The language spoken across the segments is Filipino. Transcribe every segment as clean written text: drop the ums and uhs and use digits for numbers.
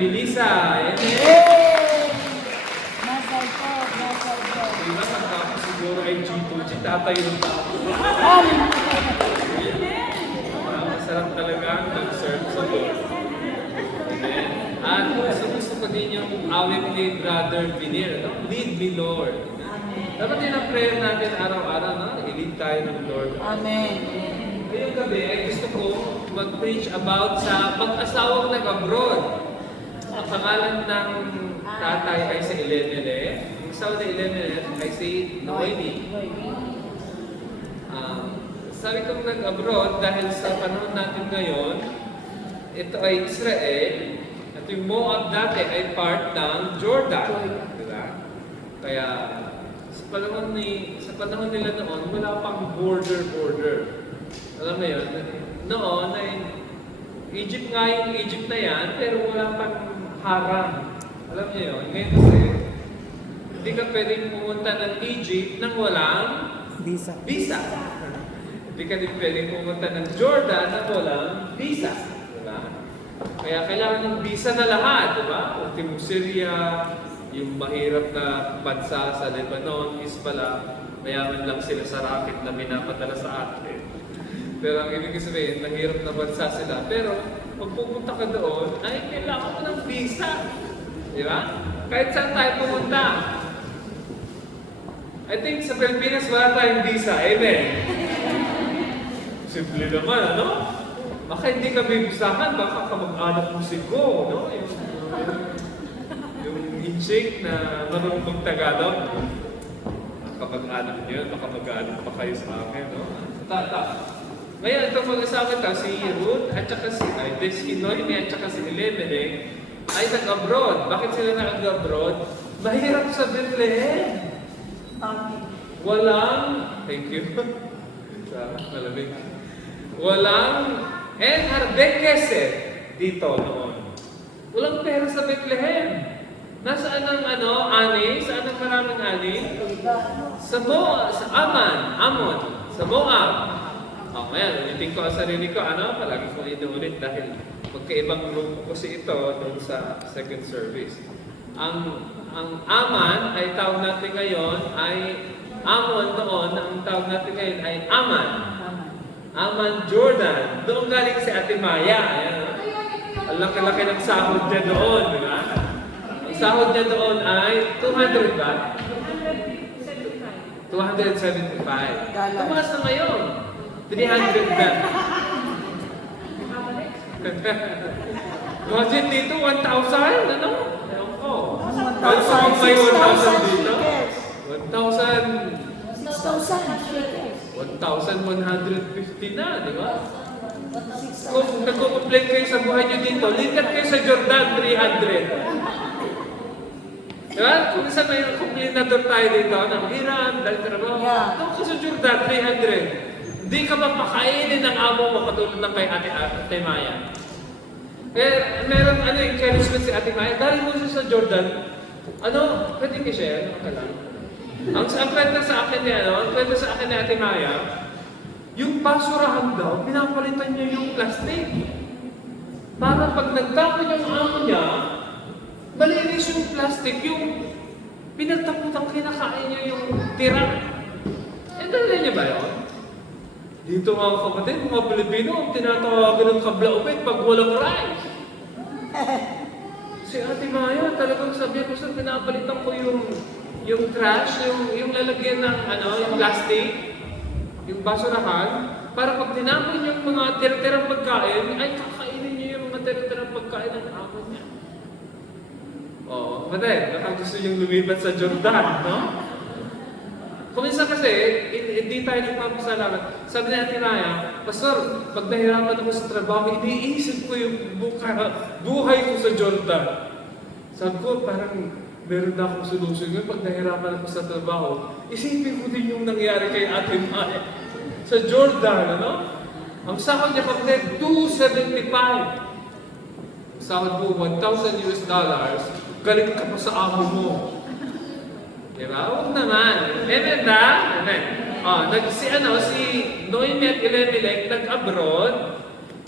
Melissa. Amen. Masay po, masay po. Diba, pagkakot siguro ay G2, tatayo ng tao. Masarap talaga ang mag-serve sa Lord. Amen. At gusto ko din yung awit ni Brother Vinir. Lead me, Lord. Dapat din ang prayer natin araw-araw, no? I-lead tayo ng Lord. Amen. Ngayong gabi ay gusto ko mag-preach about sa mag-asawang nag-abroad. Ang pangalan ng tatay ay si Elimelech. Ang asawa ni Elimelech ay si Noemi. Sabi kong nag-abroad dahil sa panahon natin ngayon, ito ay Israel at yung Moab dati ay part ng Jordan. Diba? Kaya sa panahon nila noon, wala pang border. Alam mo yun? Noon ay Egypt nga yung Egypt na yan, pero wala pang harang. Alam niyo yun? Ngayon kasi, hindi ka pwedeng pumunta ng Egypt nang walang visa. Hindi ka din pwedeng pumunta ng Jordan nang walang visa. Diba? Kaya kailangan ng visa na lahat. Diba? Ultimo Syria, yung mahirap na bansa sa Lebanon, Hezbollah, mayaman lang sila sa rocket na pinapadala sa atin. Pero ang ibig sabihin, mahirap na bansa sila. Pero pag pumunta ka doon, ay kailangan mo ng visa. Di ba? Kahit saan tayo pumunta. I think sa Pilipinas wala tayong visa. Amen. Simple naman, ano? Baka hindi ka bibisahan, baka kamag-anak mo si Go, no? Yung handshake na marunong mag-Tagalog. Kapag-anak niyo, baka mag-anak pa kayo sa akin, no? Ngayon, itong mag-asawa ka, si Ruth, at saka si Noemi, at saka si Elimelech, ay nag-abroad. Bakit sila nag-abroad? Mahirap sa Bethlehem. Walang, thank you. Malamig. Walang Enhardekesed dito noon. Walang pera sa Bethlehem. Nasaan ang ani? Saan ang maraming ani? Sa Amon, sa Moab. Ngayon, ulitin ko ang sarili ko, palagi ko inuulit dahil magkaibang grupo kasi ito doon sa second service. Ang Aman ay tawag natin ngayon ay Amon noon, ang tawag natin ngayon ay Aman. Aman Jordan. Doon galing si Ate Maya. Ayan, ang laki-laki ng sahod niya doon, di ba? Ang sahod niya doon ay 200 ba? 275. Tumaas na ngayon. 300 ba? Imagine dito, 1,000, ano? Ewan ko. Ano kung may 1,000 dito? 1,150 na, di ba? Kung nagko-complain kayo sa buhay nyo dito, likat kayo sa Jordan, 300. Diba? Kung isa may komplinador tayo dito, hirap, dahil trabaho, doon ka sa Jordan, 300. Hindi ka mapakainin ng amo mo katulad ng kay Ate Maya. Kaya meron encouragement si Ate Maya, dahil mo siya sa Jordan, pwede ka share, ang kwento sa akin ni Ate Maya, yung basurahan daw, pinapalitan niya yung plastic. Para pag nagtapon yung amo niya, malinis yung plastic, yung pinagtaputang kinakain niya yung tira. Dali niya ba yun? Dito mga kapatid, mga Pilipino, tinatawagan ng kablaupit pag walang rice. Si Ate Maya, talagang sabi ko sa pinapalitan ko yung trash, yung lalagyan ng yung plastic, yung basurahan, para pag tinapon yung mga tira-tirang pagkain, ay kakainin niyo yung mga tira-tirang pagkain ng amo niya. Kapatid, baka gusto yung lumipat sa Jordan, no? Kuminsan kasi, hindi tayo nagpapasalamat. Sabi ni Ate Maya, Pastor, pag nahirapan ako sa trabaho, iniisip ko yung buhay ko sa Jordan. Sabi ko, parang meron na akong solusyon. Pag nahirapan ako sa trabaho, isipin ko din yung nangyari kay Ate Maya sa Jordan, ano? Ang sahod niya kapatid, $275. Ang sahod mo, $1,000, galing ka pa sa amo mo. Diba? Huwag naman. Amen ba? Amen. Si Noemi at Elimelech nag-abroad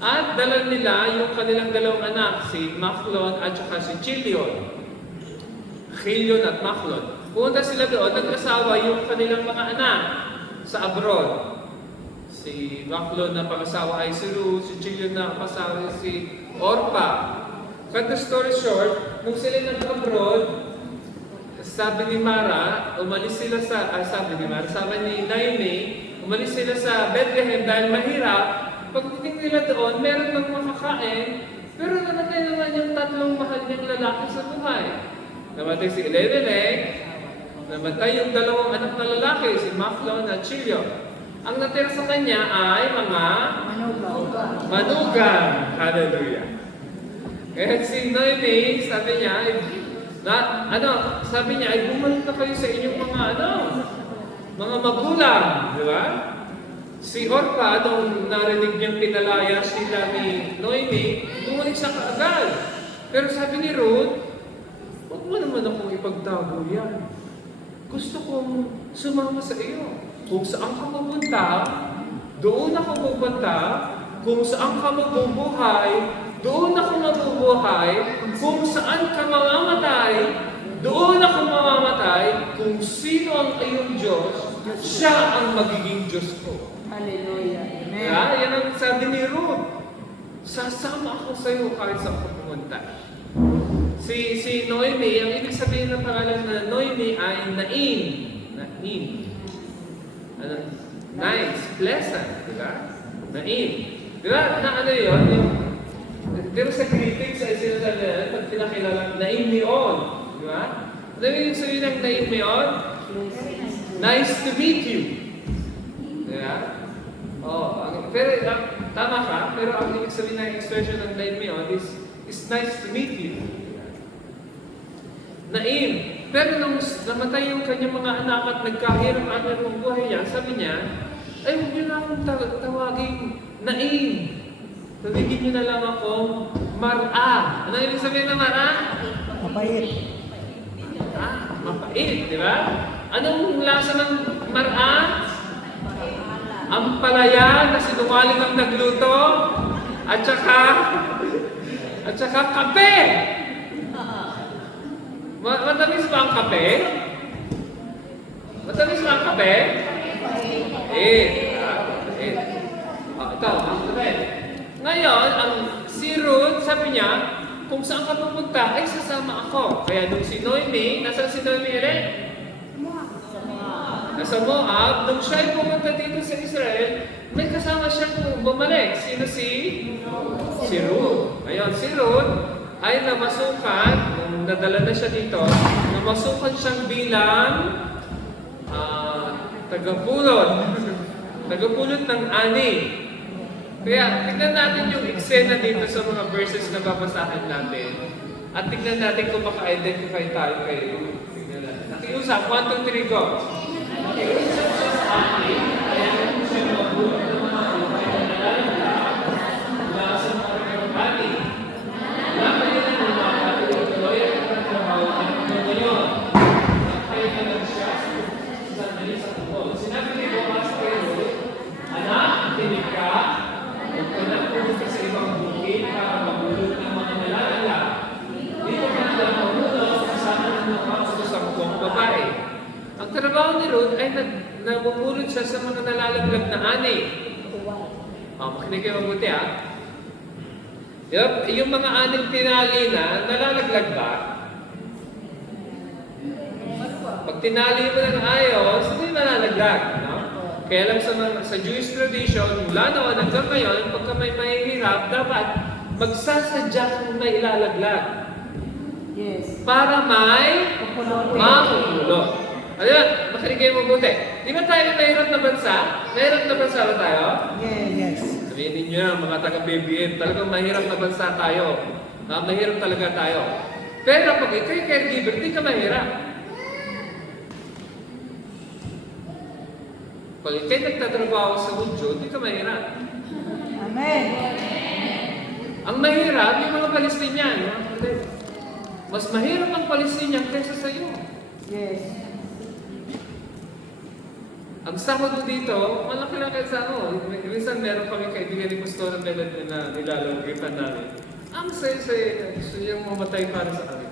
At dala nila yung kanilang dalawang anak, si Machlon at saka si Chilion. Chilion at Machlon. Pumunta sila doon, nag-asawa yung kanilang mga anak sa abroad. Si Machlon na pangasawa ay si Ruth, si Chilion na pangasawa ay si Orpa. Cut the story short, nung sila nag-abroad, sabi ni Mara, umalis sila sabi ni Naomi, umalis sila sa Bethlehem dahil mahirap. Pagdating nila doon, meron ng makakain, pero namatay naman yung tatlong mahal niyang lalaki sa buhay. Namatay si Elimelech, namatay yung dalawang anak na lalaki, si Machlon at Chilion. Ang natira sa kanya ay mga manugang. Hallelujah. Kaya si Naomi, sabi niya, sabi niya, ay bumalik na kayo sa inyong mga magulang, di ba? Si Orpa, nung narinig niyang pinalaya sila ni Noemi, bumalik sa kaagad. Pero sabi ni Ruth, huwag mo naman akong ipagtago yan. Gusto kong sumama sa iyo. Kung saan ka mapunta, doon ako pupunta. Kung saan ka mabubuhay, doon ako mabubuhay. Kung saan ka mamamatay, doon ako mamamatay. Kung sino ang iyong Diyos, siya ang magiging Diyos ko. Hallelujah. Amen. Yan ang sabi ni Ruth. Sasama ako sa iyo kahit saan ka pumunta. Si Noemi, ang ibig sabihin ng pangalan na Noemi ay Nain. Nain. Nice, pleasant, di ba? Nain. Di ba? Na ano yun? Pero sa greetings ay sinasabi na pag pinakilala, Nain Meon. Di ba? Ano yung sabihin ng Nain Meon? Nice to meet you. Di ba? Pero tama ka, pero ang ibig sabihin ng expression ng Nain Meon is nice to meet you. Nain. Pero nung namatay yung kanyang mga anak at nagkahirap ang buhay niya, sabi niya, ay huwag niyo na akong tawagin Nain. Tawagin niyo na lang ako Mar'a. Ano ibig sabihin ng Mar'a? Mapait. Mapait, di ba? Anong lasa ng Mar'a? Ang palaya na sinungaling ang nagluto at saka kape. Matamis ba ang kape? Matamis ba ang kape? Ito, ang kape. Ngayon, si Ruth, sabi niya, kung saan ka pupunta, ay sasama ako. Kaya nung si Noemi, nasaan si Noemi ulit? Nasa Moab. Nung siya ay pumunta dito sa Israel, may kasama siyang bumalik. Sino si Ruth. Ayun, si Ruth ay namasukan, nung nadala na siya dito, namasukan siyang bilang tagapulot. Tagapulot ng ani. Kaya tignan natin yung eksena dito sa mga verses na babasahin natin. At tignan natin kung maka-identify tayo kay Ruth. Tignan natin. Nakiusap, 1, 2, 3, go! Nakiusap siya sa ani, kaya kung siya mabulot ng mga buhay na nalalala, mula sa mga ani. Sinabi ni Boaz kay Ruth, anak, tinig ka, huwag ka na pumunta sa ibang bukid para mabulot ng mga nalalala. Dito ka na lang mabulot kasama ng mga 10 babae. Ang trabaho ni Ruth ay nabubulot siya sa mga nalalaglag na ani. Makinig kayo mabuti yung mga aning tinali na, nalalaglag ba? Pag tinali mo ng ayos, hindi nalalaglag. No? Kaya lang sa Jewish tradition, mula noon hanggang ngayon, pagka may mahihirap, dapat magsasadya kung may ilalaglag. Yes. Para may makukulot. Ano yun? Makinig kayo mabuti. Di ba tayo mahirap na bansa? Mahirap na bansa ba tayo? Yes. Sabihin ninyo, mga taga-BBM, talagang mahirap na bansa tayo. Mahirap talaga tayo. Pero pag ikaw'y caregiver, di ka mahirap. Pag ikaw'y nagtatrabaho sa Hudyo, di ka mahirap. Amen. Ang mahirap, yung mga Palestinian. Mas mahirap ang Palestinian kaysa sa iyo. Yes. Ang sahod mo dito, malaki-laki sa ano. Minsan meron kami kaibigan ni Pastor na nilalagyan namin. Ang saya-saya, gusto niyang mamatay para sa amin.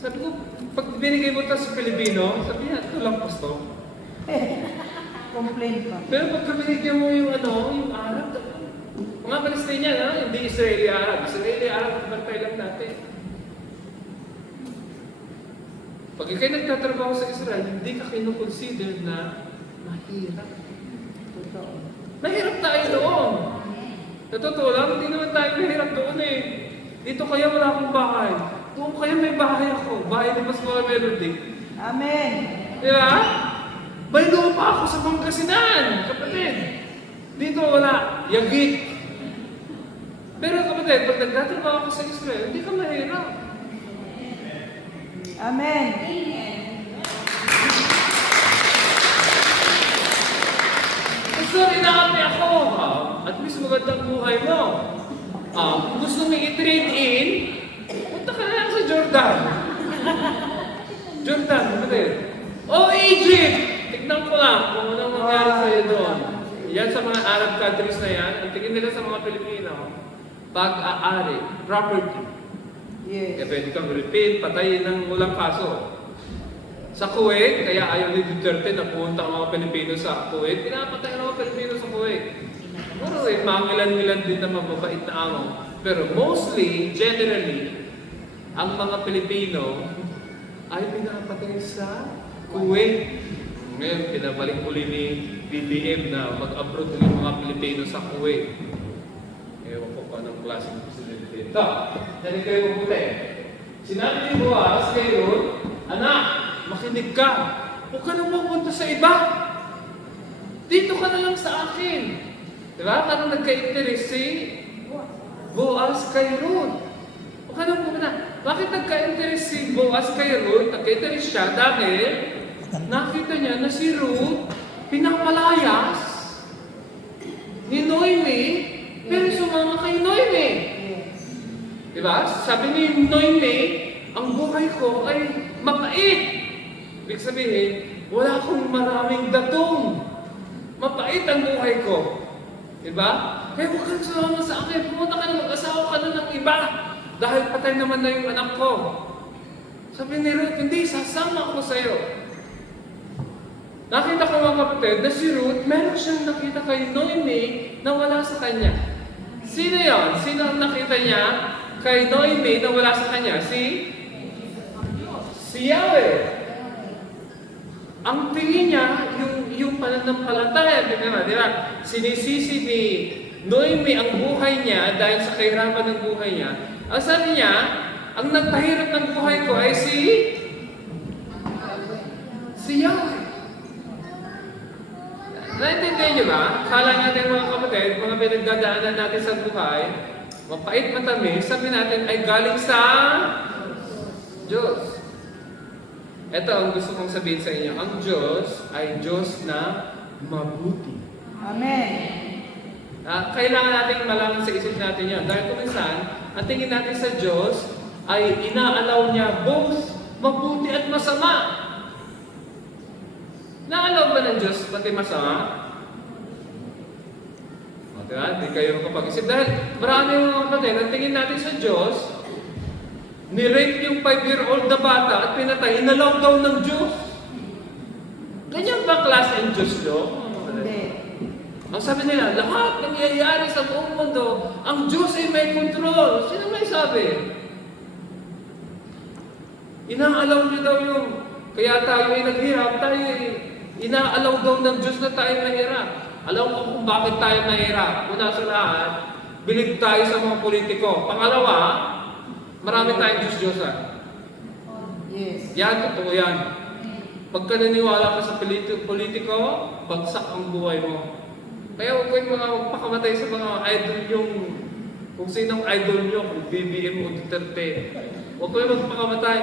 Sabi ko, pag binigay mo ito sa Pilipino, sabi niya, ito lang Pastor. Complain pa. Pero pag binigyan mo yung yung Arab, mga Palestinian, hindi Israeli Arab. Israeli Arab, bantay lang natin. Pag ikay nagtatrabaho sa Israel, hindi ka kinukonsider na mahirap. Totoo. Mahirap tayo doon. Sa totoo lang, hindi naman tayo mahirap doon eh. Dito kaya wala akong bahay. Doon kaya may bahay ako. Bahay ni Pastor Melody. Amen. Di ba? May lupa ako sa Pangasinan, kapatid. Dito wala. Yagit. Pero kapatid, pag nagtatrabaho ka sa Israel, hindi ka mahirap. Amen. So, inaapi ako. At least magandang buhay mo. Kung gusto mo i-trade in, punta ka na lang sa Jordan. Jordan, kapatid. Egypt! Tignan ko lang kung anong mangyari sa'yo doon. Yan sa mga Arab countries na yan, ang tingin nila sa mga Pilipino, pag-aari, property. Kaya Yes. pwede kang repeat, patayin ng walang kaso. Sa Kuwait, kaya ayaw ni Duterte na pumunta ang mga Pilipino sa Kuwait, pinapatay ang mga Pilipino sa Kuwait. Pero mangilan-ngilan din na mababait na amo. Pero mostly, generally, ang mga Pilipino ay pinapatay sa Kuwait. Ngayon, pinabalik uli ni BBM na mag-abroad ng mga Pilipino sa Kuwait. Ewan ko pa anong klaseng presidente. Ito, dali kayo mabuti. Sinabi ni Boaz kay Ruth, anak, makinig ka. Huwag ka nang pupunta sa iba. Dito ka na lang sa akin. Diba? Parang nagka-interest si Boaz kay Ruth. Huwag ka nang pupunta. Bakit nagka-interest si Boaz kay Ruth? Nagka-interest siya dahil nakita niya na si Ruth pinapalayas ni Noemi, pero sumama kay Noemi. Yes. Diba? Sabi ni Noemi, ang buhay ko ay mapait. Ibig sabihin, wala akong maraming datong. Mapait ang buhay ko. Diba? Kaya huwag kang sumama sa akin. Pumunta ka na, mag-asawa ka na ng iba. Dahil patay naman na yung anak ko. Sabi ni Ruth, hindi, sasama ako sa'yo. Nakita ko mga kapatid na si Ruth, meron siyang nakita kay Noemi na wala sa kanya. Sino yon? Sino ang nakita niya kay Noemi na wala sa kanya? Si Yahweh. Ang tingin niya, yung pananampalataya, di ba? Sinisisi ni Noemi ang buhay niya dahil sa kahirapan ng buhay niya. Ang sabi niya, ang nagpahirap ng buhay ko ay si Yahweh. Naintindihan niyo ba? Kala natin mga kapatid, mga pinagdadaanan natin sa buhay, mapait matamis, sabi natin ay galing sa Diyos. Ito ang gusto kong sabihin sa inyo. Ang Diyos ay Diyos na mabuti. Amen. Kailangan natin malaman sa isip natin yan. Dahil kung minsan, ang tingin natin sa Diyos ay inaalaw niya both mabuti at masama. Naalaw ba ng Diyos pati masama? Diba? Hindi kayo makapag-isip. Dahil marami mga kapatid, ang tingin natin sa Diyos, ni-rape yung 5-year-old na bata at pinatay, inalaw daw ng Diyos. Ganyan ba klase ang Diyos do? Hindi. Ang sabi nila, lahat ng nangyayari sa buong mundo, ang Diyos ay may control. Sino may sabi? Inaalaw niya daw yung, kaya tayo ay naghirap, tayo ay inaalaw daw ng Diyos na tayo mahirap. Alam ko kung bakit tayo mahirap. Una sa lahat, bilib tayo sa mga politiko. Pangalawa, marami tayong Diyos-Diyosan. Yes. Yan, totoo yan. Pagka naniwala ka sa politiko, bagsak ang buhay mo. Kaya huwag kayong mga magpakamatay sa mga idol yung, kung sinong idol nyo, kung BBM o Duterte. Huwag kayong magpakamatay.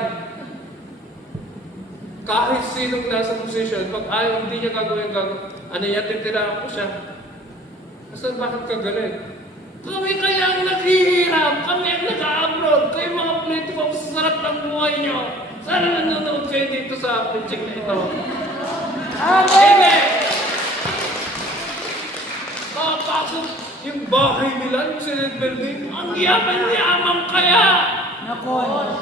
Kahit sinong nasa posisyon, pag ayaw hindi niya gagawin, ano yan, titiraan ko siya. Basta bakit ka galit? Kami kaya ang naghihirap, kami ang nag-a-abroad, kayo mga politiko, ang sarap ng buhay nyo. Sana nanonood kayo dito sa preaching na ito. Amen. Amen! Kaso, yung bahay nila, yung Senate building, ang yaman-yaman kaya! Nakon.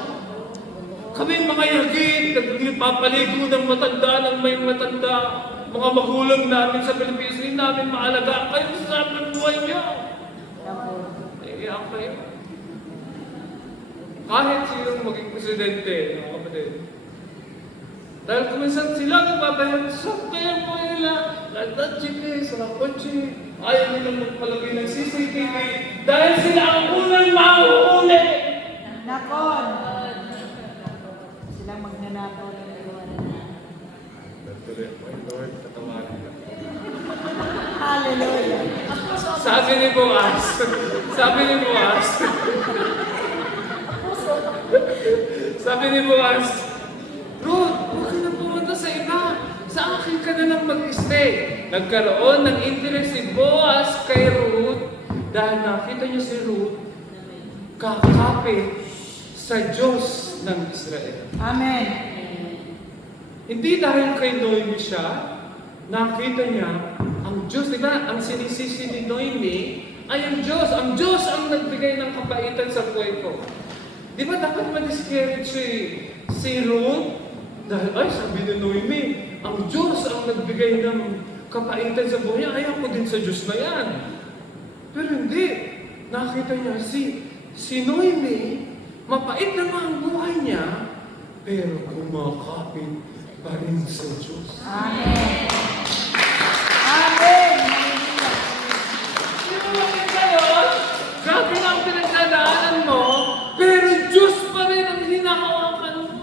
Kami mga yagit, nagpapaligo ng matanda ng may matanda. Mga magulang namin sa Pilipinas, hindi namin maalagaan kayo sa buhay niyo. Nakon. Iiyak kayo. Kahit sinong maging presidente, mga kapatid. Dahil kuminsan sila nagbabayad sa kaya po nila. Nagtatchike sa kotse. Ayaw nilang magpalagay ng CCTV. Dahil sila ang unang mauuli. Nakon. Silang magnanakaw ng iwanan. Natuloy ako, Lord, katawarin ka. Hallelujah. Sabi ni Boaz, sabi ni Boaz, sabi ni Boaz, Ruth, huwag ka na pumunta sa iba. Sa akin ka na lang mag-stay. Nagkaroon ng interest si Boaz kay Ruth dahil nakita niya si Ruth kakapit sa Diyos ng Israel. Amen. Hindi dahil kay Noemi siya, nakita niya ang Diyos, di ba? Ang sinisisi ni Noemi ay ang Diyos. Ang Diyos ang nagbigay ng kabaitan sa buhay ko. Di ba dapat ma-discourage si Ruth? Dahil, ay, sabi ni Noemi, ang Diyos ang nagbigay ng kabaitan sa buhay niya. Ayaw ko din sa Diyos na yan. Pero hindi. Nakita niya si Noemi, mapait naman ang buhay niya, pero kumakapit pa rin sa Diyos. Amen. Amen. Sino makita yun? Grabe na ang pinagdadaanan mo, pero Diyos pa rin ang hinahawakan mo.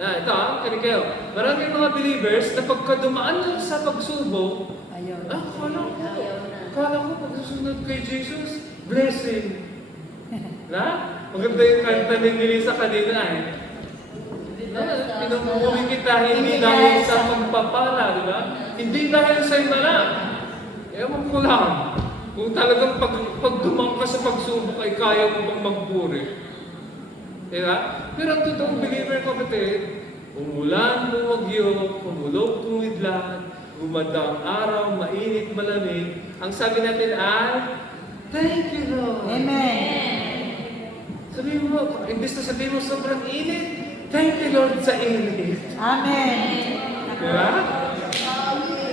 Ito kinig kayo. Maraming mga believers na pagka dumaan lang sa pagsubok, Ayun. kala ko pagsusunod kay Jesus, blessing. Na? Maganda yung kanta ni Melissa kanina eh. Pinumuwi kita hindi dahil sa pagpapala, di ba? Hindi dahil sa'yo na lang. Ewan ko lang. Kung talagang pag dumang ka sa pagsubok ay kaya mo bang magpuri. Di ba? Pero ang totoong believer, kapatid, umulan, bumagyo, kumulog, kumidlat, gumanda ang araw, mainit, malamig. Ang sabi natin ay, thank you, Lord. Amen. Sabihin mo, imbes na sabihin mo sobrang init, thank you, Lord, sa init. Amen. Di ba?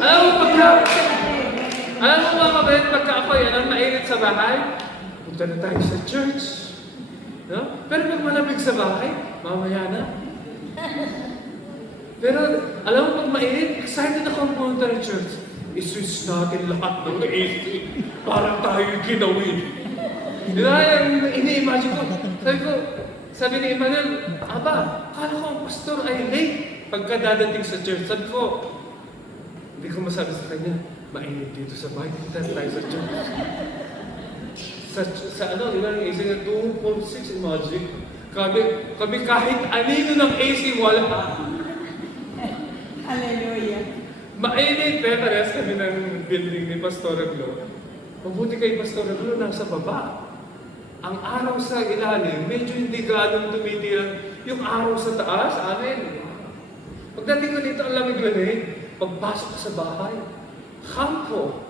Alam mo mga kapatid, pagka ako yan, ang mainit sa bahay, punta na tayo sa church. No? Pero pag malamig sa bahay, mamaya na. Pero alam mo pag mainit, excited ako pumunta ng church. I-switch natin lahat ng AC para tayo ginawin. Di ba? Yung ini-imagine ko. Sabi ni Emmanuel, Aba, kala ko ang pastor ay late pagka dadating sa church. Sabi ko, hindi ko masabi sa kanya, mainit dito sa bahay, punta tayo sa church. Sa ano, iba ng AC na 2.6, imagine. Kami kahit anino ng AC, wala. Hallelujah. Mainit, parehas kami ng building ni Pastor Aglo. Mabuti kay Pastor Aglo, nasa baba. Ang araw sa ilalim, medyo hindi ganong tumitirang yung araw sa taas, amen. Pagdating ko dito, ang lamig-lamig, pagpasok ko sa bahay, kampo.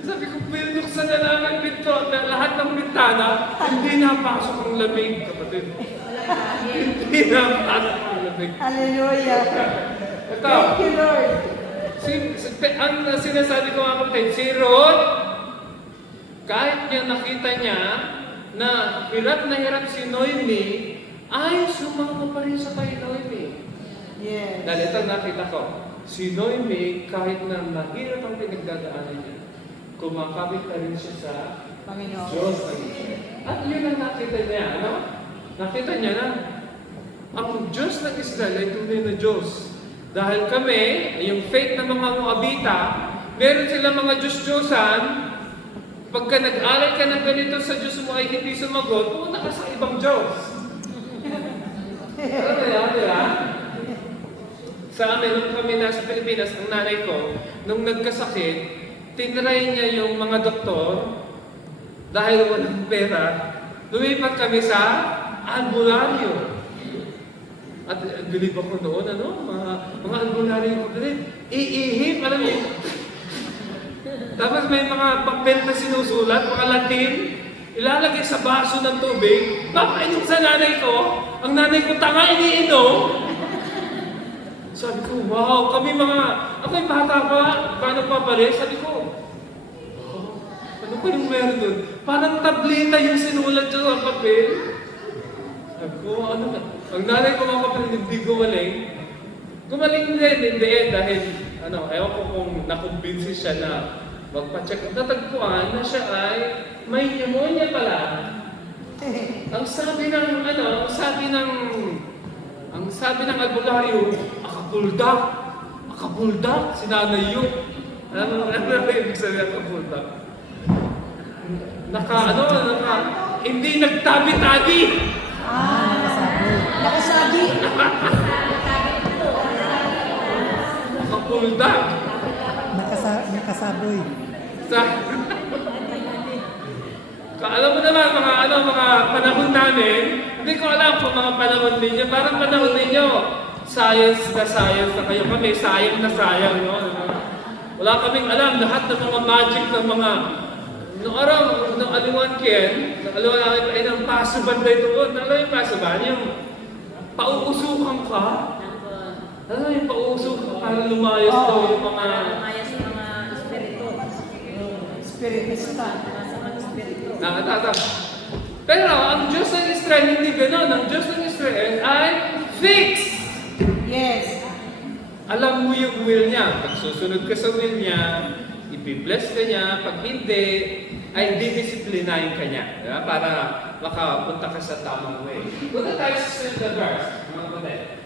Sabi ko, pinuksan na namin pinto at lahat ng bintana, hindi napasok ang lamig, kapatid. Hindi napasok ang lamig. Hallelujah. Ito, Thank you, Lord. ang sinasabi ko nga kapatid, si Ruth, kahit niya nakita niya na hirap si Noemi, ay sumama pa rin sa kay Noemi. Yes. Dahil ito nakita ko, si Noemi, kahit na mahirap ang pinagdadaanan niya, kumakapit pa rin siya sa Panginoon. Diyos ng Israel. At yun ang nakita niya, ano? Nakita niya na ang Diyos ng Israel ay tunay na Diyos. Dahil kami, yung faith ng mga Moabita, meron silang mga Diyos-Diyosan. Pagka nag-aral ka ng ganito sa Diyos mo ay hindi sumagot, pumunta ka sa ibang Diyos. Ano yan, di ba? Sa amin, nung kami nasa Pilipinas, ang nanay ko, nung nagkasakit, tinry niya yung mga doktor, dahil walang pera, lumipat kami sa albularyo. At bilib ako noon, mga albularyo ko din. Iihip, alam mo. Tapos may mga papel na sinusulat, mga Latin, ilalagay sa baso ng tubig, papainom sa nanay ko. Ang nanay ko tanga, iniinom. Sabi ko, wow, ako'y bata pa, paano pa pala? Sabi ko, wow, ano pa yung meron nun? Parang tableta yung sinulat dyan sa papel. Sabi ko, ano na? Ang nanay ko mga kapatid, hindi gumaling. Gumaling din, hindi dahil, ewan ko kung nakumbinsi siya na magpa-check. Natagpuan na siya ay may pneumonia pala. Ang sabi ng albularyo, akapuldak, sinanay yun. Ano ibig sabihin akapuldak? Hindi nagtabi-tabi. Nakasabi. Akapuldak. Nakasaboy. Alam mo naman, mga panahon namin, hindi ko alam kung mga panahon ninyo, parang panahon ninyo, science na kayo kami, sayang na sayang, no? Wala kaming alam, lahat ng mga magic ng mga, noong araw, ng aliwan Ken, ng aliwan namin pa, ng paso banday doon, alam yung paso ba? Yung pauusukan ka, alam yung pauusukan ka para lumayas daw yung mga, Spiritista. Pero ang Diyos ng Israel hindi gano'n. Ang Diyos ng Israel ay fixed. Yes. Alam mo yung will niya. Pag susunod ka sa will niya, ipibless ka niya. Pag hindi, ay didisiplinahin ka niya. Diba? Para makapunta ka sa tamang way. Punta tayo sa the verse, mga kapatid.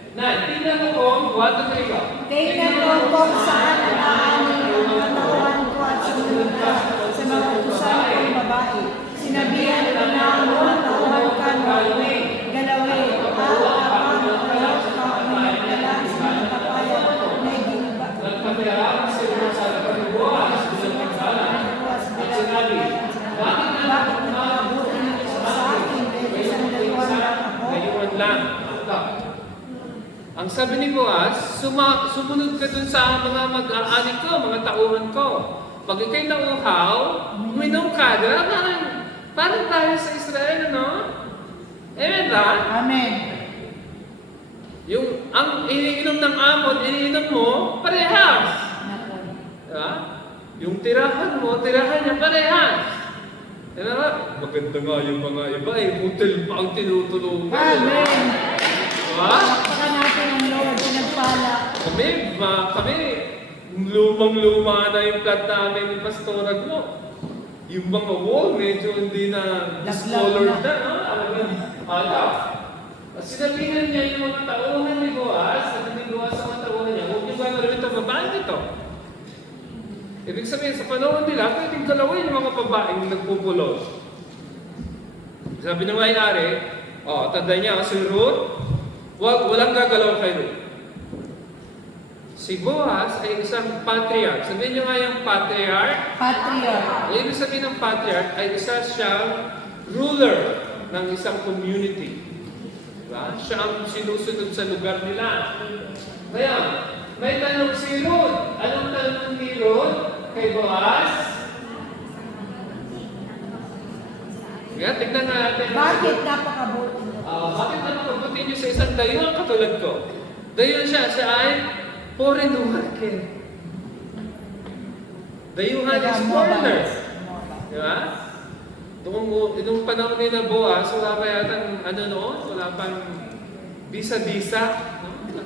Tingnan mo kung, 1, 2, 3, go. Tingnan mo kung saan ang aaming ang katawan ko at sumunod ka sa mga utusan kong babae. Sinabihan ko na mo, tauhan ka mo, galawin, at kapag ayaw ka uminagdala sa mga kapayan na iginiba. Nagpatira sa iyo sa pagbubuas, at sinabi, bakit nakakabuti niyo sa akin dahil sa nagayuan lang ako? Gayuan lang. Ang sabi ni Boaz, sumunod ka dun sa mga mag-aani ko, mga tauhan ko. Pag ikaw'y nauhaw, uminom ka. Diba? Parang tayo sa Israel, ano? Amen ba? Amen. Ang iniinom ng amon, iniinom mo, parehas. Diba? Yung tirahan mo, tirahan niya parehas. Diba? Maganda nga yung mga iba hotel pa ang tinutulungan. Amen. Diba? Baka natin ang Lord, pinagpala. Kami, lumang-luma na yung plat namin ni Pastora Glo. Yung mga wall, medyo hindi na discolored na, no? Sinabihan niya yung mga tauhan ni Boaz, at hindi Boaz sa mga tauhan niya, huwag niyo gagawin ito, babae nito. Ibig sabihin, sa panahon nila, pwedeng galawin yung mga babaeng nagpupulos. Sabi ng may-ari, tanda niya, si Ruth, walang gagalaw kay Ruth. Si Boaz ay isang patriarch. Sabihin niyo nga yung patriarch. Patriarch. Ibig sabihin ng patriarch ay isa siyang ruler ng isang community. Diba? Siya ang sinusunod sa lugar nila. Kaya, may tanong si Ruth. Anong tanong ni Ruth kay Boaz? Kaya, tignan natin. Bakit napakabuti niyo? Bakit napakabuti niyo sa isang dayuhan katulad ko? Dayuhan siya ay foreign worker. Dayuhan is foreigner. Diba? Itong panahon ni na Boaz, wala pa yata wala pang visa-visa. No?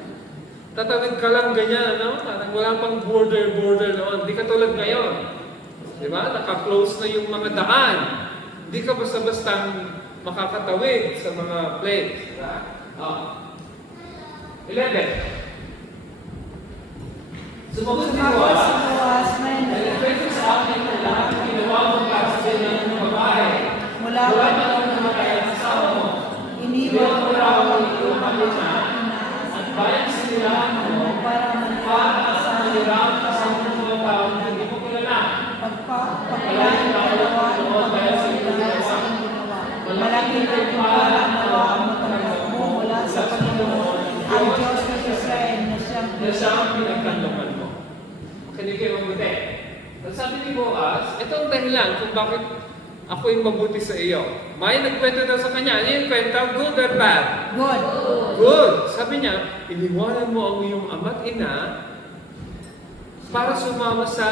Tatawid ka lang ganyan, parang wala pang border noon. Hindi katulad ngayon. Diba? Naka-close na yung mga daan. Hindi ka basta-bastang makakatawid sa mga place. Diba? 11. Sumagot si Boaz, "Pwede sa akin na lahat ng ginawa mo para sa ng babae. Mula Wala pa na lang namatay ang asawa mo. iniwan mo raw ang iyong At bayan sinilahan mo para para sa manirahan nilirang kasama ng mga tao na hindi mo kilala. pagpapalain ng dalawa ng pagpapalala sa iyong ginawa. Malaki na tiwala nawa ang matanggap mo mula sa Panginoon na siya ang pinagkanlaman mo. Makinig kayo mabuti. Ang sabi ni Boaz, ito ang dahilan kung bakit ako yung mabuti sa iyo. May nagkwento daw sa kanya. Ano yung kwento? Good or bad? Good. Good. Sabi niya, iniwanan mo ang iyong ama't ina para sumama sa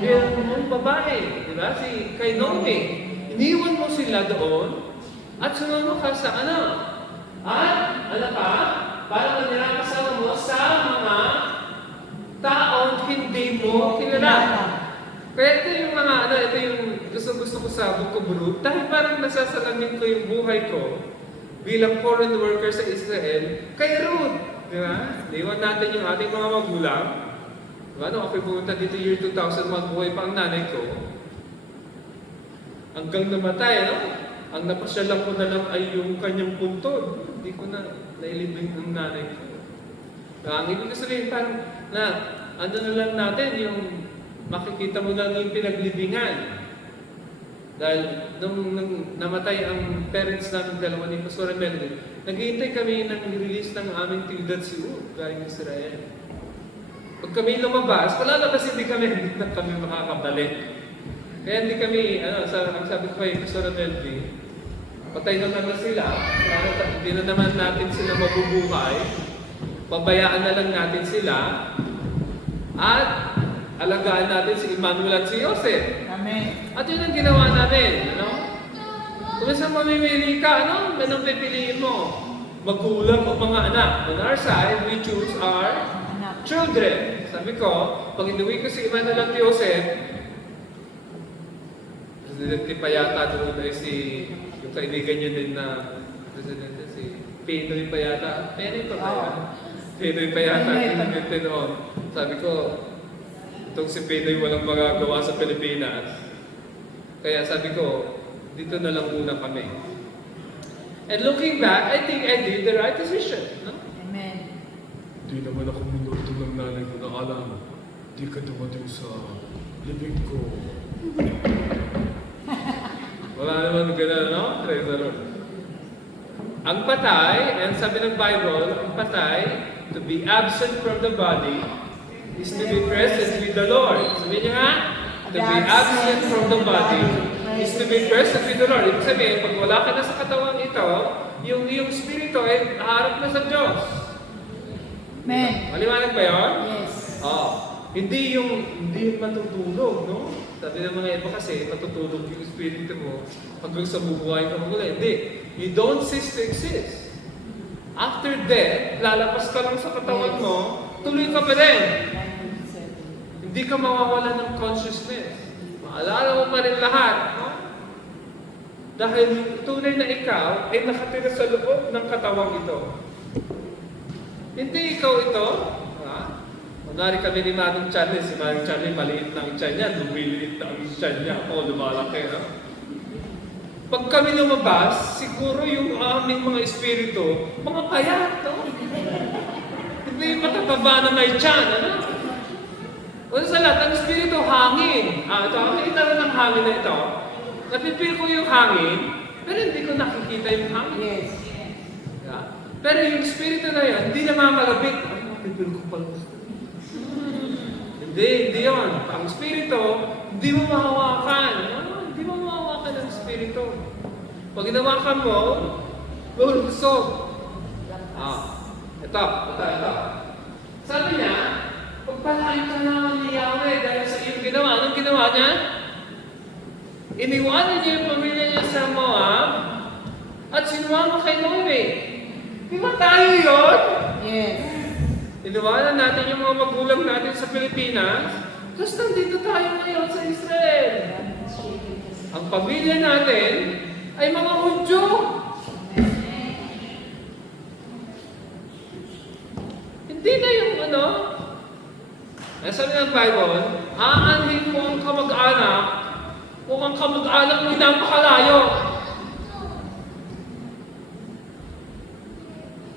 iyong mong babae. Diba? Si kay Naomi. Iniwan mo sila doon at sumama ka sa ano? At ano pa? Para manira kasama mo sa mga taong hindi mo kilala. Kaya ito yung mga ano, ito yung gusto ko sa Book of Ruth. Dahil parang nasasalamin ko yung buhay ko bilang foreign worker sa Israel kay Ruth. Di ba? Iwan natin yung ating mga magulang. Diba? Nung ako'y pumunta dito year 2000, magbuhay pa ang nanay ko. Hanggang namatay, no? Ang napasyalan ko na lang ay yung kanyang puntod. Hindi ko na nailibing ang nanay ko. Ang ibig ko sabihin, parang na, ano na lang natin, yung makikita mo lang yung pinaglibingan. Dahil nung namatay ang parents namin dalawa ni Pastor Melvin, naghihintay kami ng release ng aming Tildad Siu galing Israel. Pag kami lumabas, palalabas hindi na kami makakabalik. Kaya hindi kami, ang sabi ko kay Pastor Melvin, patay naman na sila, hindi na naman natin sila mabubuhay, pabayaan na lang natin sila, at alagaan natin si Emmanuel at si Joseph. Amen. At yun ang ginawa namin, ano? Kung saan mamimili ka, ano? Anong pipiliin mo? Magulang o mga anak. On our side, we choose our children. Sabi ko, pag inuwi ko si Emmanuel at Joseph, Presidente pa yata doon ay yung kaibigan niya din na Presidente, si Pinoy pa yata. Pinoy pa kaya? Pinoy pa yata, Presidente noon. Sabi ko, itong si Pinoy walang magagawa sa Pilipinas. Kaya sabi ko, dito na lang muna kami. And looking back, I think I did the right decision. No? Amen. Di naman ako minuto ng nanay ko na alam. Di ka dumating sa libing ko. Wala naman gano'n, no? Praise the Lord. Ang patay, and sabi ng Bible, ang patay, to be absent from the body, is to be present with the Lord. Sabihin niyo nga, to be absent from the body is to be present with the Lord. Ibig sabihin, pag wala ka na sa katawang ito, yung spirito ay harap na sa Diyos. Amen. Maliwanag ba yun? Yes. Hindi yung matutulog, no? Sabi ng mga iba kasi, matutulog yung spirito mo hanggang sa bubuhay ka magula. Hindi. You don't cease to exist. After death, lalabas ka lang sa katawan mo, tuloy ka pa rin. Hindi ka mawawala ng consciousness. Maalala mo pa rin lahat. No? Dahil yung tunay na ikaw ay nakatira sa loob ng katawang ito. Hindi ikaw ito. Kunwari kami ni Manong Charlie. Si Manong Charlie, maliit na ang tiyan niya. Lumiliit na ang tiyan niya. O, lumalaki. No? Pag kami lumabas, siguro yung aming mga espiritu, mga payat. No? Hindi matataba na may tiyan. Ano? O sa lahat, ang espiritu, hangin. Ito, makikita rin ng hangin na ito. Napipil ko yung hangin, pero hindi ko nakikita yung hangin. Yes. Yeah. Pero yung espiritu na yan, hindi namamalabit. Ay, napipil ko pala. Hindi yun. Ang espiritu, hindi mo mahawakan. Hindi mo mahawakan ang espiritu. Pag hinawakan mo, lulusog. Ito. Sabi niya, pagpalain ka naman ni Yahweh dahil sa iyong ginawa. Anong ginawa niya? Iniwanan niya yung pamilya niya sa Moab at sinumama kay Naomi. Di ba tayo yun? Yes. Iniwanan natin yung mga magulang natin sa Pilipinas, tapos nandito tayo ngayon sa Israel. Ang pamilya natin ay mga Hudyo. Hindi na yung sabi ng Bible, aanhin mo ang kamag-anak kung ang kamag-anak mo napakalayo.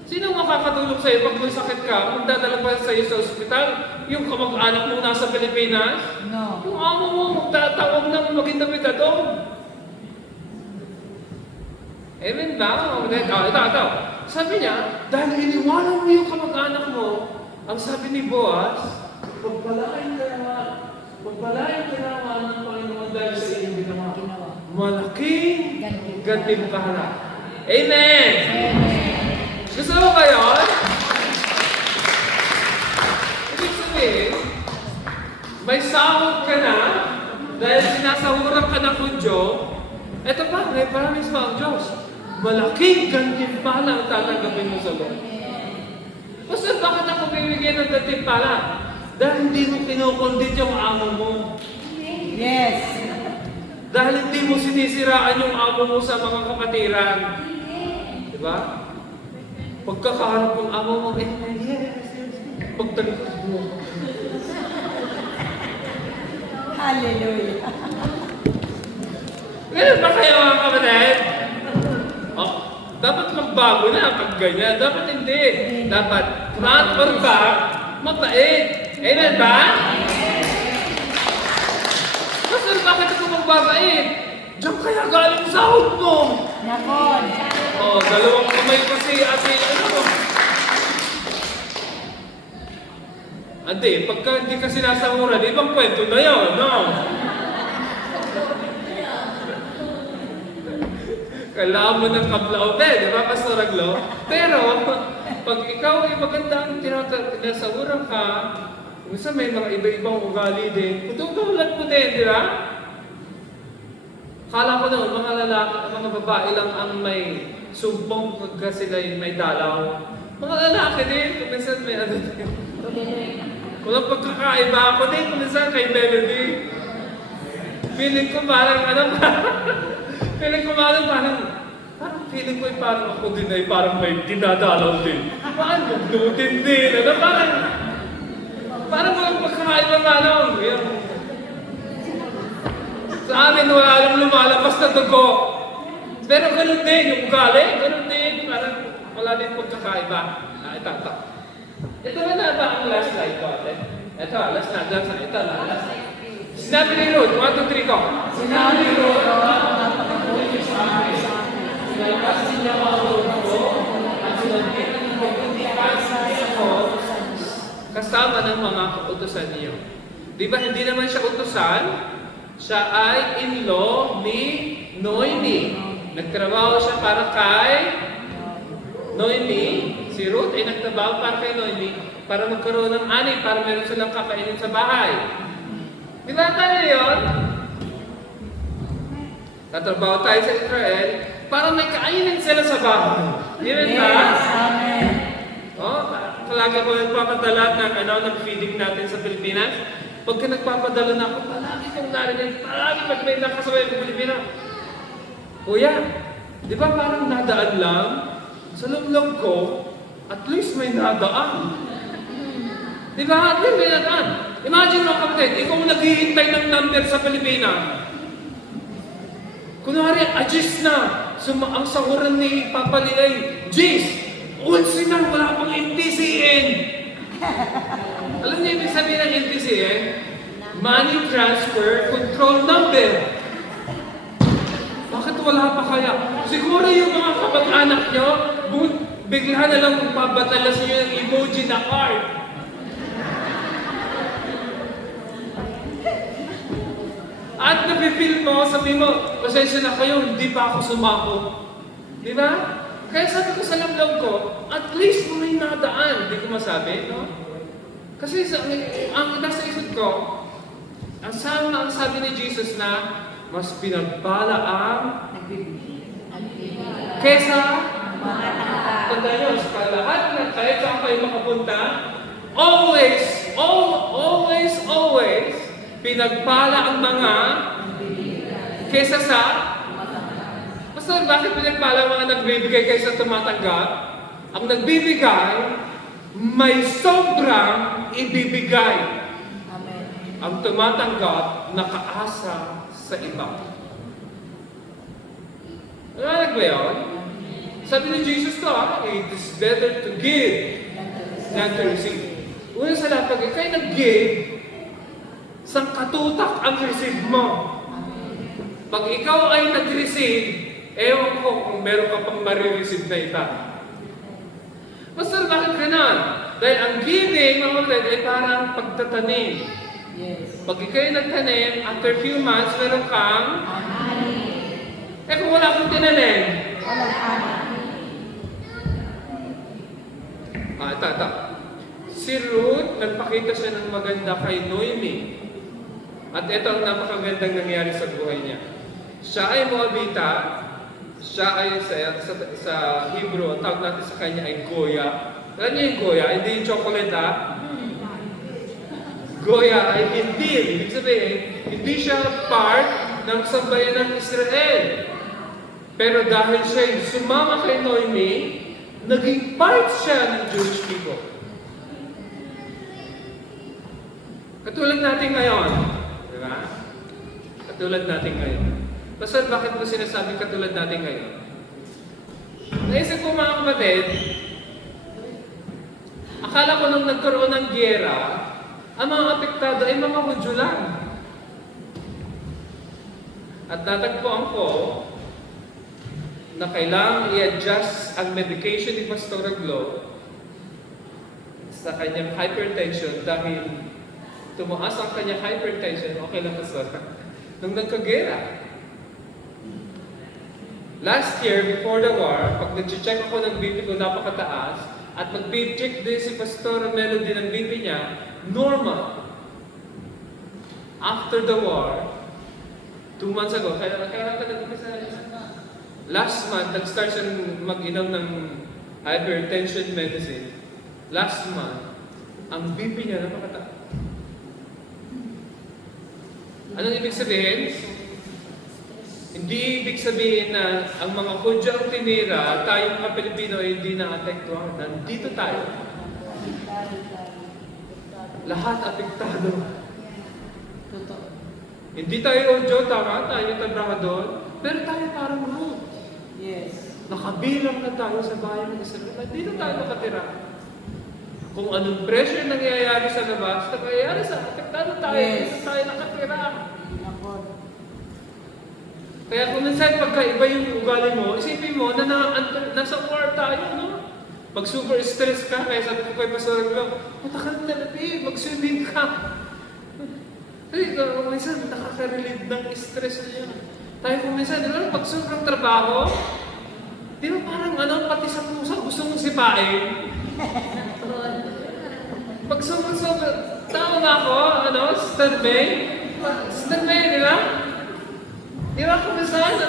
Sino makakatulong sa'yo pag may sakit ka, magdadala pa sa'yo sa ospital, yung kamag-anak mo nasa Pilipinas? No. Yung amo mo magtatawag ng maging Davidadong. Amen ba? Ito. Sabi niya, dahil iniwanan mo yung kamag-anak mo, Ang sabi ni Boaz, pagpalain ka naman ng Panginoon dahil sa iyong ginawa. Malaking gantimpala. Amen! Gusto mo ba yun? Ibig sabihin, may sahod ka na dahil sinasahuran ka ng Kudyo. Eto pa, may promise pa ang Diyos. Malaking gantimpala ang tatanggapin mo sa Lord. Basta bakit ako bibigyan ng gantimpala? Dahil hindi mo kinukondit yung amo mo. Yes. Dahil hindi mo sinisiraan yung amo mo sa mga kapatiran. Diba? Pagkakaharap ng amo mo, yes. Pagtalikod mo. Hallelujah. Ganun ba kayo mga kapatid? Oh, dapat magbago na pag ganyan. Dapat hindi. Dapat front or back, mabait. Amen ba? Kasi bakit ako magbabait? Diyan kaya galing sahod mo. Nakon. Oh, dalawang kamay kasi ate, ano? Ante, pagka hindi ka sinasahuran, ibang kwento na yun, no? Kailangan mo ng kablao, di ba, Pastor Aglo? Pero, pag ikaw ay magandang tinasahuran ka, minsan may mga iba-ibang ugali din, putong-tulat mo din, di ba? Kala ko naman, mga lalaki, mga babae lang ang may sumpong pagka sila may dalaw. Mga lalaki din, kung minsan may ano din. Walang pagkakaiba ako din, kung minsan kay Melody. Feeling ko parang feeling ko parang feeling ko ay parang ako din ay parang may dinadalaw din. Parang magdutin din. Parang walang pagkakaiba manong. Sa amin wala lang lumalabas na dugo. Pero ganun din yung ugali. Ganun din. Parang wala din pagkakaiba. Ito. Ito ba ang last slide ko ate? Ito, last na. Ito, last. Sinabi ni Ruth, 1, 2, 3 ko. Sinabi ni Ruth, napakabuti sa akin. Kasi niya mga ko, at sinagpit ng kasama ng mga kautusan niyo. Di ba hindi naman siya utusan? Siya ay in-law ni Noemi. Nagtrabaho siya para kay Noemi. Si Ruth ay nagtrabaho para kay Noemi para magkaroon ng ani, para meron silang kakainin sa bahay. Di ba tayo yun? Tatrabaho tayo sa Israel para may kainin sila sa bahay. Di ba? Yes, amen. Oh, palagi ko nagpapadala ng feeding natin sa Pilipinas. Pagka nagpapadala na ako, palagi kong narinig, palagi pag may nakasabay ng Pilipinas. Kuya, di ba parang nadaan lang? Sa loob ko, at least may nadaan. Di ba? At least may nadaan. Imagine mga kapatid, ikaw naghihintay ng number sa Pilipinas. Kunwari, adjust na. Ang sahuran ni Papa Lee ay, Jis, unsi na, wala pang NTCN. Alam niyo ibig sabihin ng NTCN? Money Transfer Control Number. Bakit wala pa kaya? Siguro yung mga kapag-anak nyo, bigla na lang magpabatalas nyo ng emoji na card. At napipil mo, sabi mo, pasensya na kayo, hindi pa ako sumako. Di ba? Kaya sabi ko sa lamlam ko, at least may nadaan. Hindi ko masabi, no? Kasi ang nasa isip ko, ang sabi ni Jesus na, mas pinagpala ang kesa tanda nyo, sa lahat ng kahit saan kayo makapunta, always, pinagpala ang mga kesa sa Pastor, bakit pinagpala ang mga nagbibigay kaysa tumatanggap? Ang nagbibigay, may sobrang ibibigay. Amen. Ang tumatanggap, nakaasa sa iba. Nalalag ba yun? Sabi ni Jesus to, it is better to give than to receive. Una sa lahat, pag ikaw'y nag-give, sang katutak ang receive mo. Pag ikaw ay nag-receive, ewan ko kung meron ka pang marireceive na ita. Pastor, bakit ganon? Dahil ang giving, mga kapatid, ay parang pagtatanim. Yes. Pag ikaw'y nagtanim, after few months, meron kang, Ani. kung wala kang tinanim, Walang ani. ito. Si Ruth, nagpakita siya ng maganda kay Noemi. At ito ang napakagandang nangyari sa buhay niya. Siya ay Moabita, siya ay sa Hebrew, ang tawag natin sa kanya ay Goya. Alam niyo yung Goya? Hindi yung chocolate Goya ay hindi. Ibig sabihin, hindi siya part ng sambayan ng Israel. Pero dahil siya sumama kay Noemi, naging part siya ng Jewish people. Katulad natin ngayon. Di ba? Katulad natin ngayon. Pastor, bakit mo sinasabi katulad natin ngayon? Naisip ko mga kapatid, akala ko nung nagkaroon ng giyera, ang mga apektado ay mga Hudyo lang. At natagpuan ko na kailangang i-adjust ang medication ni Pastor Aglo sa kanyang hypertension dahil tumaas ang kanyang hypertension. Okay lang, Pastor. Nung nagkagera. Last year, before the war, pag nag-check ako ng BP ko napakataas, at pag-check din si Pastor Melody ng BP niya, normal. After the war, 2 months ago, kaya last month, nag-start siya mag-inom ng hypertension medicine. Last month, ang BP niya napakataas. Anong ibig sabihin? Hindi ibig sabihin na ang mga Hudyo ang tinira, tayong mga Pilipino ay hindi na-apektuhan. Nandito tayo. Lahat apektado. Totoo. Hindi tayo Hudyo, tama, tayo trabahador, pero tayo parang Ruth. Yes. Nakabilang na tayo sa bayan ng Israel. Dito tayo nakatira. Kung anong pressure nangyayari sa labas, nangyayari sa apektado tayo. Yes. Dito tayo nakatira. Ako. Kaya kung minsan pagkaiba yung ugali mo, isipin mo na nasa war tayo, no? Pag super stress ka, kaya sabi ko kay Pastor Aglo, punta ka na talabi, mag-swimming ka. Kasi kung minsan nakaka-relieve ng stress niya. Tayo kung minsan, di ba, pag sobrang trabaho, di ba parang pati sa puso, gusto mong sipain. Pag sobrang, tao na ako, Stanbay, di ba? Di ba kung minsan,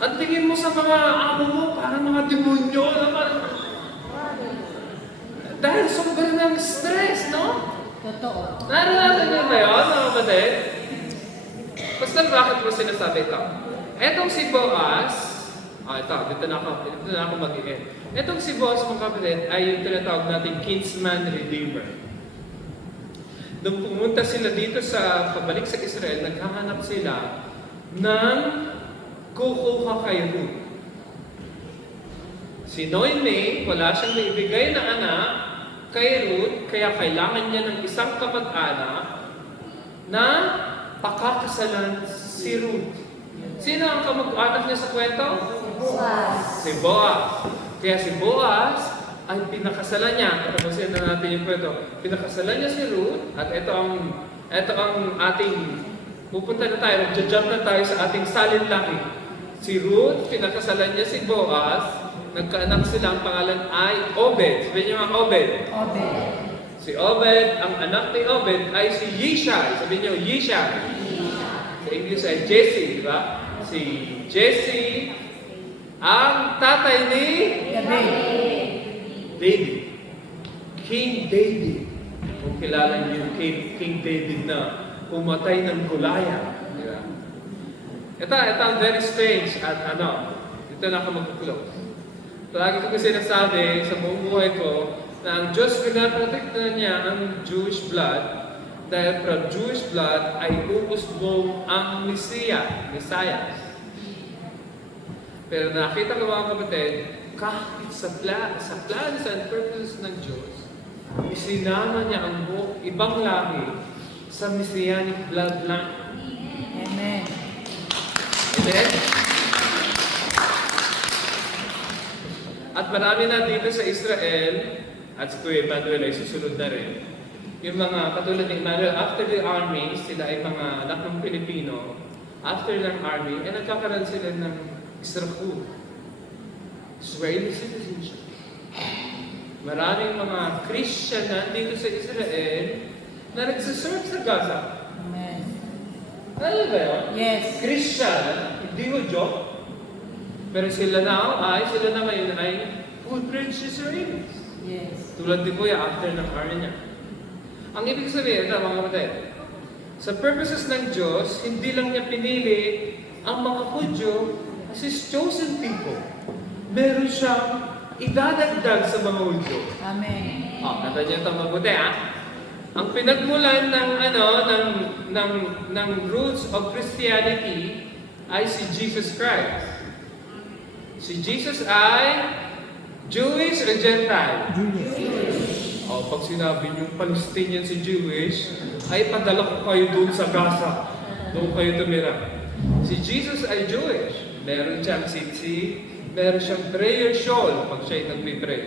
ang tingin mo sa mga amo mo, parang mga demonyo, dahil sobrang ng stress, no? Totoo. Naranasan niyo ba yun, mga kapatid? Basta bakit mo sinasabi ito? Etong si Boaz, dito na ako mag-i-end. Etong si Boaz, mga kapatid, ay yung tinatawag natin kinsman redeemer. Nung pumunta sila dito pabalik sa Israel, naghahanap sila ng kukuha kay Ruth. Si Noemi, wala siyang naibigay na anak kay Ruth, kaya kailangan niya ng isang kamag-anak na pakakasalan si Ruth. Sino ang kamag-anak niya sa kwento? Si Boaz. Kaya si Boaz ay pinakasalan niya. Tapusin na natin yung kwento. Pinakasalan niya si Ruth at ito ang ating pupunta na tayo, jump na tayo sa ating salinlaki. Si Ruth, pinakasalan niya si Boaz, nagkaanak sila, ang pangalan ay Obed. Sabihin niyo nga Obed. Obed. Si Obed, ang anak ni Obed ay si Yishai. Sabihin niyo Yishai. Sa English ay Jesse, di ba? Si Jesse, ang tatay ni David. King David. Kung kilala niyo yung King David na pumatay ng Goliath. Di ba? Ito ang very strange at dito na ako mag-close. Lagi ko sinasabi sa buong buhay ko na ang Diyos pinaprotekta niya ang Jewish blood dahil from Jewish blood ay uusbong ang Messiah. Pero nakita ko mga kapatid, kahit sa plans and purposes ng Diyos, isinama niya ang ibang lahi sa Messianic bloodline. Amen. Amen? At marami na dito sa Israel at si Kuya Emmanuel ay susunod na rin. Yung mga katulad ni Emmanuel, after the army, sila ay mga anak ng Pilipino. After ng army, ay nagkakaroon sila ng Israel. Israeli citizenship. Maraming mga Christian na dito sa Israel na nagsiserve sa Gaza. Amen. Alam ba yun? Yes. Christian, hindi mo joke. Pero sila na ngayon ay full-fledged Israelis. Yes. Tulad ni Kuya after ng army niya. Ang ibig sabihin, mga kapatid, sa purposes ng Diyos, hindi lang niya pinili ang mga Hudyo as His chosen people. Meron siyang idadagdag sa mga Hudyo. Amen. Nata niyo ito mabuti, Ang pinagmulan ng roots of Christianity ay si Jesus Christ. Si Jesus ay Jewish or Gentile? Jewish. Pag sinabi niyong Palestinian si Jewish, ay padala ko kayo doon sa Gaza. Doon kayo tumira. Si Jesus ay Jewish. Meron siyang sitsi, meron siyang prayer shawl pag siya'y nagpipray.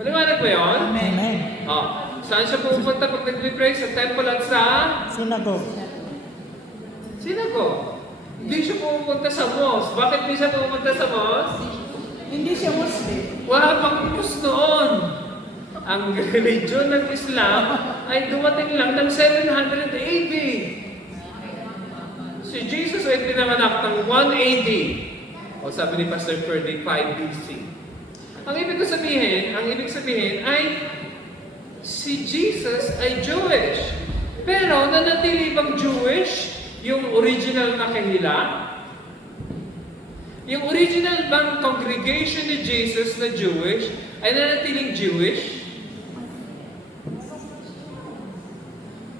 Maliwanag ba yun? Amen. Saan siya pupunta pag nagpipray? Sa temple at sa Synagogue. synagogue. Hindi siya pupunta sa mosque. Bakit hindi siya pupunta sa mosque? Hindi siya Muslim. Wala pang mosque noon. Ang religion ng Islam ay dumating lang ng 700 AD. Si Jesus ay pinanganak ng 1 AD. O sabi ni Pastor Ferdy, 5 BC. Ang ibig sabihin ay si Jesus ay Jewish. Pero nanatili bang Jewish yung original na kahila? Yung original bang congregation ni Jesus na Jewish ay nanatiling Jewish?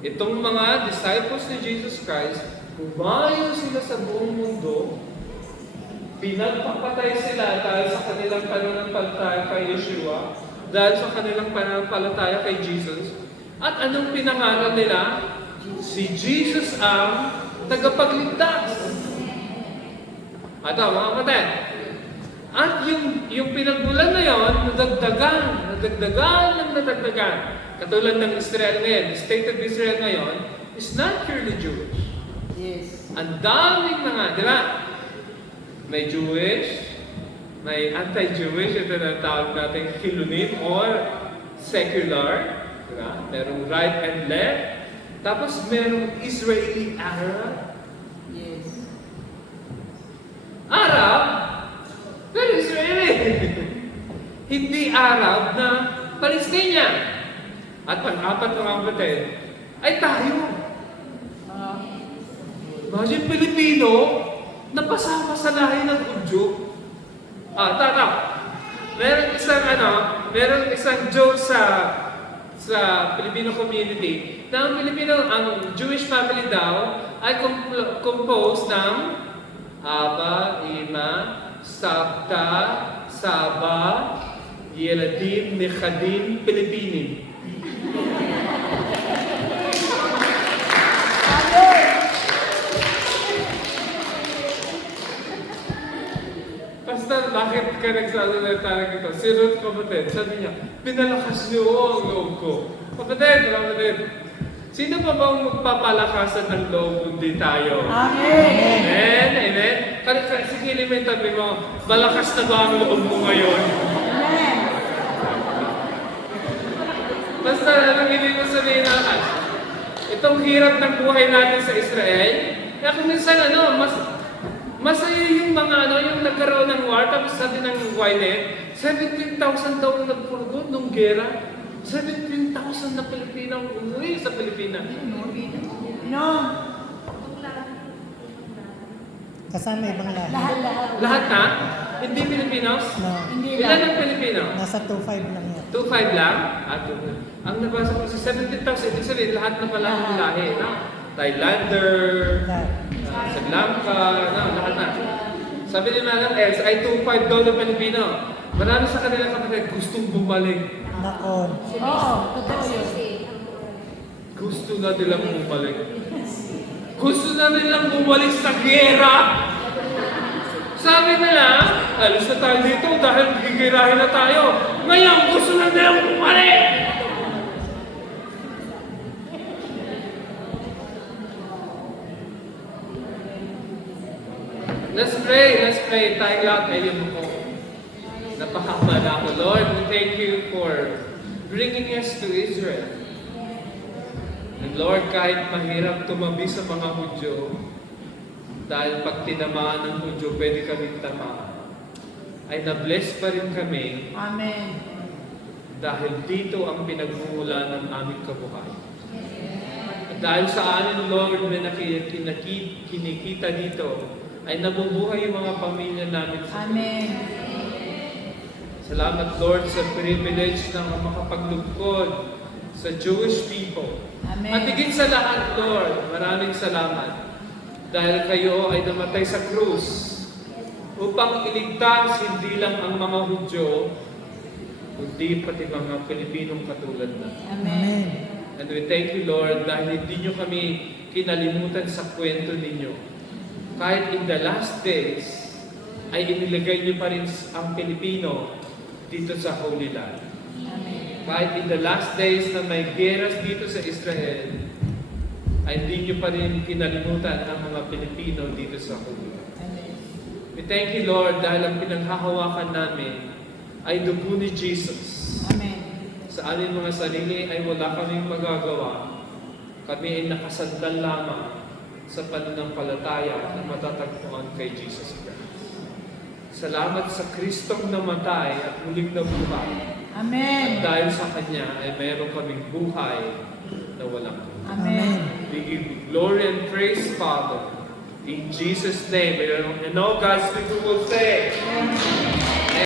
Itong mga disciples ni Jesus Christ, humayo sila sa buong mundo, pinagpapatay sila dahil sa kanilang pananampalataya kay Yeshua, dahil sa kanilang pananampalataya kay Jesus. At anong pinangalan nila? Si Jesus ang tagapagligtas. At mga kapatid, at yung pinagmulan na yon, nadagdagan. Katulad ng Israel ngayon, the state of Israel ngayon is not purely Jewish. Yes. Ang daming mga, di ba? May Jewish, may anti-Jewish, ito na tawag natin Khilunim or secular. Di ba? Merong right and left. Tapos merong Israeli Arab. Yes. Arab, pero Israeli. Hindi Arab na Palestinian. At pang-apat mga kapatid, ay tayo. Imagine Pilipino na pasama sa lahi ng Hudyo. Meron isang joke sa Filipino community na ang Jewish family daw ay composed ng Aba, Ima, Sabta, Saba, Yeladim, Nechadim, Pilipinim. Pastor, bakit ka nagsasalita ng ito? Si Ruth, kapatid, sabi niya, pinalakas niyo ang loob ko. Kapatid, sino pa bang magpapalakasan ng loob kundi tayo? Amen. Amen? Sige, tabi mo, malakas na ba ang loob mo ngayon? Amen. Basta, anong ibig mo sabihin natin? Itong hirap ng buhay natin sa Israel, kaya kung minsan, masaya yung mga yung nagkaroon ng war, tapos sabi ng Wynet, 17,000 daw ang nagpurgod nung gera. 17,000 na Pilipino ang umuwi sa Pilipinas. No. Kasama ibang lahat. Lahat. Lahat na? Hindi Pilipinos? No. Hindi Ilan ang Pilipino? Nasa 2.5 lang yan. 2.5 lang? 2.5. Ang nabasa ko sa 17,000, ibig sabihin lahat na pala ng lahi. No? Thailander, Lahat. Sri Lanka, lahat na. Sabi ni Manang Els, ay 2.5 daw ng Pilipino. Marami sa kanila kapatid gustong bumalik. Nakon. Oo, totoo yun. Gusto na nilang bumalik. Gusto na nilang bumalik sa gera. Sabi nila, alis na tayo dito dahil gigirahin na tayo. Ngayon, gusto na nilang bumalik! Let's pray. Tayo lahat ay mo. Napahama na ako, Lord. We thank you for bringing us to Israel. And Lord, kahit mahirap tumabi sa mga Hudyo, dahil pag tinamaan ng Hudyo, pwede kami tamaan, ay na-bless pa rin kami. Amen. Dahil dito ang pinagmumula ng aming kabuhayan. At dahil sa amin, Lord, na kinikita dito, ay nabubuhay yung mga pamilya namin sa Amen. Salamat, Lord, sa privilege na makapaglugkod sa Jewish people. Amen. At higit sa lahat, Lord, maraming salamat dahil kayo ay namatay sa krus upang iligtas hindi lang ang mga Hudyo, kundi pati mga Pilipinong katulad na. Amen. And we thank you, Lord, dahil hindi nyo kami kinalimutan sa kwento ninyo. Kahit in the last days, ay inilagay nyo pa rin ang Pilipino dito sa Holy Land. Amen. Kahit in the last days na may geras dito sa Israel, ay hindi nyo pa rin kinalimutan ang mga Pilipino dito sa Holy Land. Amen. We thank you, Lord, dahil ang pinanghahawakan namin ay dugo ni Jesus. Amen. Sa aming mga sarili ay wala kaming magagawa. Kami ay nakasandal lamang sa pananampalataya na matatagpuan kay Jesus Christ. Salamat sa Kristong namatay at muling nabuhay. Amen. At dahil sa Kanya ay mayroon kaming buhay na walang hanggan. Amen. We give you glory and praise, Father. In Jesus' name, and all God's people will say, Amen.